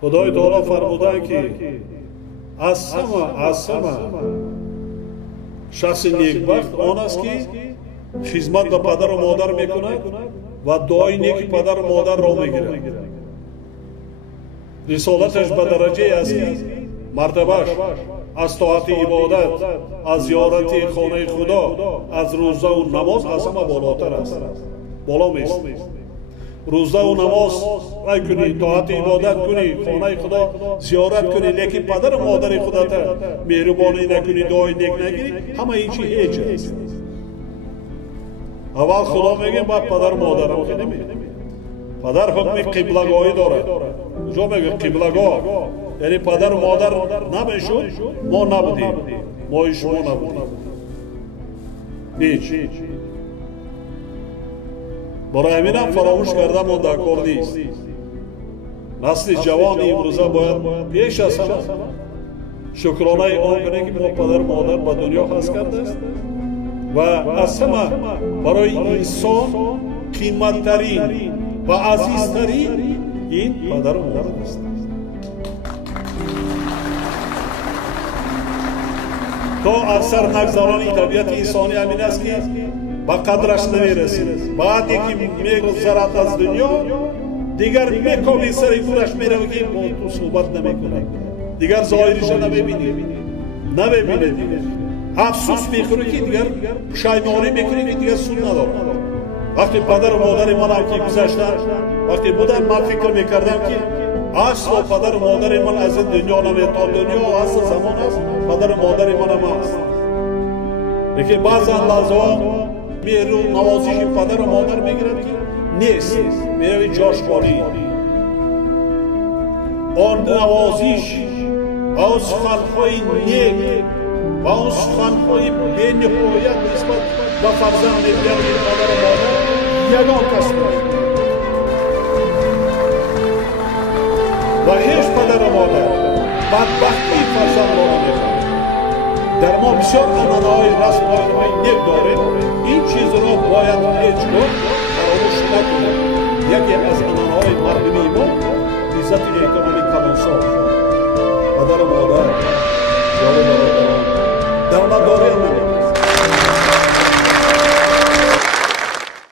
خدای تعالی فرمودند که از همه شخص نیکبخت آن است که خدمت به پدر و مادر میکند و دعای نیک پدر و مادر را میگیرد. رسالتش به درجه است که مرتبهش از طاعت عبادت، از زیارت خانه خدا، از روزه و نماز از همه بالاتر است. بالا میست. روزه و نماز کنی، طاعت عبادت کنی، خانه خدا زیارت کنی، لیکن پدر و مادر خودت مهربانی نکنی، دعای نیک نگیری، همه این چی هیچ است. اول خدا میگه بعد پدر و مادر هم که نمیگه. پدر حکم قبلگاهی دارد. کجا میگه قبلگاه؟ یعنی پدر و مادر نمیشود، ما نبودیم، ما شما نبودیم. نیچ. برای همین هم فراموش کرده ما در کار نیست. نسل جوان امروزه باید پیش از همه شکرانه آن کنه که ما پدر و مادر به دنیا هست کرده است و از همه برای انسان قیمتترین و عزیزترین این پدر و مادر است. تا اکثر نگذرانی طبیعت انسانی همین است که به قدرش نمیرسید. بعد یکی میگذرد از دنیا دیگر میکوبی سر گورش میره و که با تو صحبت نمیکنه، دیگر ظاهرش نمیبینی دیگر افسوس میخوری که دیگر پشیمانی میکنی که دیگر سود نداره. وقتی پدر و مادر من هم که گذشتن، وقتی بودم من فکر میکردم که اصلا پدر و مادر من از این دنیا نمیتان، دنیا اصلا زمان است پدر و مادر من هم است. لیکن بعضا لحظه میرو نوازش پدر و مادر میگیرد که نیست، میروی جاش خالی. آن نوازش از سخنهای نیک و آن سخنهای بی نهایت نسبت به فرزند دیگر پدر و مادر یگان کس است و هیچ پدر و مادر بدبختی فرزند را نمی‌خواهد. در ما بسیار آنانهای رسم های نیک داریم. این چیز را باید هیچ گاه فراموش نکنیم. یکی از آنانهای مردمی ما عزت احترامی کلانساز، پدر و مادر، یار و برادران، دولت داری هم نمید.